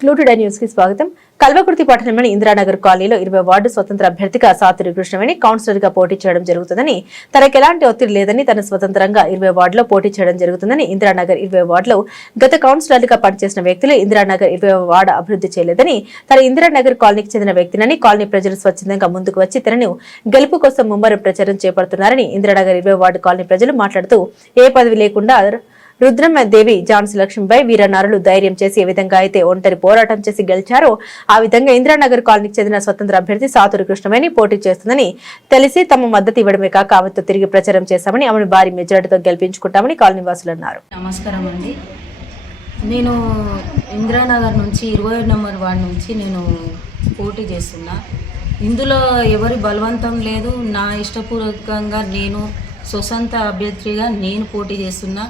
ఫ్లూటుడే news కి స్వాగతం. కల్వకుర్తి పట్టణంలోని ఇందిరానగర్ కాలనీలో 20 వార్డు స్వతంత్ర అభ్యర్థిగా సాతురి కృష్ణవేణి కౌన్సిలర్ గా పోటీ చేయడం జరుగుతుందని, తనకు ఎలాంటి ఒత్తిడి లేదని, తన స్వతంత్రంగా 20 వార్డులో పోటీ చేయడం జరుగుతుందని, ఇందిరానగర్ 20 వార్డులో గత కౌన్సిలర్ గా పనిచేసిన వ్యక్తులు ఇందిరానగర్ 20 వార్డు అభివృద్ధి చేయలేదని, తన ఇందిరానగర్ కాలనీకి చెందిన వ్యక్తినని, కాలనీ ప్రజలు స్వచ్ఛందంగా ముందుకు వచ్చి తనను గెలుపు కోసం ముమ్మరం ప్రచారం చేపడుతున్నారని ఇందిరానగర్ 20 వార్డు కాలనీ ప్రజలు మాట్లాడుతూ, ఏ పదవి లేకుండా రుద్రమ్మ దేవి ఝాన్సీ లక్ష్మీపై వీరనారులు ధైర్యం చేసి ఏ విధంగా అయితే ఒంటరి పోరాటం చేసి గెలిచారో ఆ విధంగా ఇందిరానగర్ కాలనీకి చెందిన స్వతంత్ర అభ్యర్థి సాతురి కృష్ణవేణి పోటీ చేస్తుందని తెలిసి తమ మద్దతు ఇవ్వడమే కాక ఆమెతో తిరిగి ప్రచారం చేశామని, ఆమెను భారీ మెజారిటీతో గెలిపించుకుంటామని కాలనీ వాసులు అన్నారు. నమస్కారం అండి. నేను ఇందిరానగర్ నుంచి 20 నెంబర్ వార్డు నుంచి నేను పోటీ చేస్తున్నా. ఇందులో ఎవరి బలవంతం లేదు. నా ఇష్టపూర్వకంగా నేను స్వతంత్ర అభ్యర్థిగా నేను పోటీ చేస్తున్నా.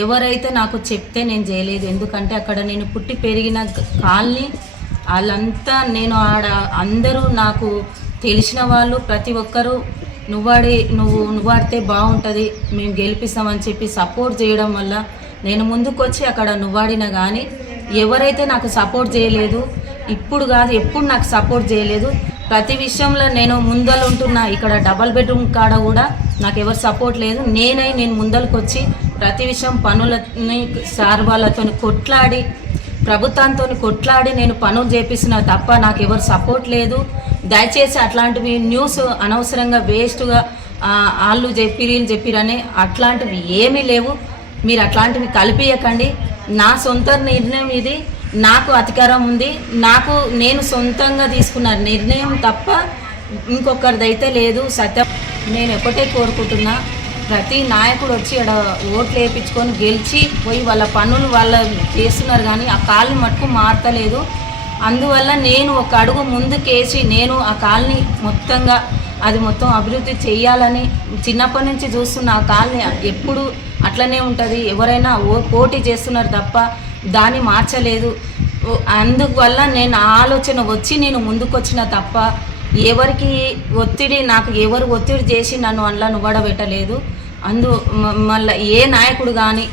ఎవరైతే నాకు చెప్తే నేను చేయలేదు. ఎందుకంటే అక్కడ నేను పుట్టి పెరిగిన కాలనీ వాళ్ళంతా నేను అందరూ నాకు తెలిసిన వాళ్ళు ప్రతి ఒక్కరూ నువ్వాడితే బాగుంటుంది, మేము గెలిపిస్తామని చెప్పి సపోర్ట్ చేయడం వల్ల నేను ముందుకు వచ్చి అక్కడ నువ్వాడిన. కానీ ఎవరైతే నాకు సపోర్ట్ చేయలేదు, ఇప్పుడు కాదు ఎప్పుడు నాకు సపోర్ట్ చేయలేదు. ప్రతి విషయంలో నేను ముందలు ఉంటున్నా. ఇక్కడ డబల్ బెడ్రూమ్ కాడ కూడా నాకు ఎవరు సపోర్ట్ లేదు. నేను ముందలకు వచ్చి ప్రతి విషయం పనులని సార్ వాళ్ళతో కొట్లాడి, ప్రభుత్వంతో కొట్లాడి నేను పనులు చేపిస్తున్నా తప్ప నాకు ఎవరు సపోర్ట్ లేదు. దయచేసి అట్లాంటివి న్యూస్ అనవసరంగా వేస్ట్గా వాళ్ళు చెప్పిరని అట్లాంటివి ఏమీ లేవు. మీరు అట్లాంటివి కలిపియకండి. నా సొంత నిర్ణయం ఇది. నాకు అధికారం ఉంది. నేను సొంతంగా తీసుకున్న నిర్ణయం తప్ప ఇంకొకరిదైతే లేదు. సత్యం నేను ఒకటే కోరుకుంటున్నా, ప్రతి నాయకుడు వచ్చి ఇక్కడ ఓట్లు వేయించుకొని గెలిచి పోయి వాళ్ళ పనులు చేస్తున్నారు. కానీ ఆ కాలనీ మట్టుకు మారతలేదు. అందువల్ల నేను ఒక అడుగు ముందుకేసి నేను ఆ కాలనీ మొత్తం అభివృద్ధి చేయాలని చిన్నప్పటి నుంచి చూస్తున్న ఆ కాలనీ ఎప్పుడు అట్లనే ఉంటుంది. ఎవరైనా పోటీ చేస్తున్నారు తప్ప దాన్ని మార్చలేదు. అందువల్ల నేను ఆలోచన వచ్చి నేను ముందుకు వచ్చిన తప్ప ఎవరికి నాకు ఎవరు ఒత్తిడి చేసి నన్ను అందులో నువ్వడబెట్టలేదు. మళ్ళీ ఏ నాయకుడు కానీ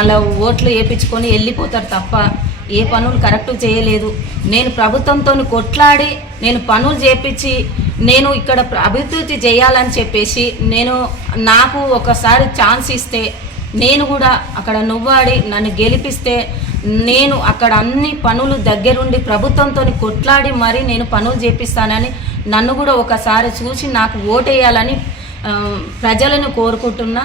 అలా ఓట్లు వేయించుకొని వెళ్ళిపోతారు తప్ప ఏ పనులు కరెక్ట్ చేయలేదు. నేను ప్రభుత్వంతో కొట్లాడి నేను పనులు చేపించి నేను ఇక్కడ అభివృద్ధి చేయాలని చెప్పేసి నాకు ఒకసారి ఛాన్స్ ఇస్తే నేను కూడా అక్కడ నువ్వాడి నన్ను గెలిపిస్తే నేను అక్కడ అన్ని పనులు దగ్గరుండి ప్రభుత్వంతో కొట్లాడి మరీ నేను పనులు చేపిస్తానని నన్ను కూడా ఒకసారి చూసి నాకు ఓటేయాలని ప్రజలను కోరుకుంటున్నా.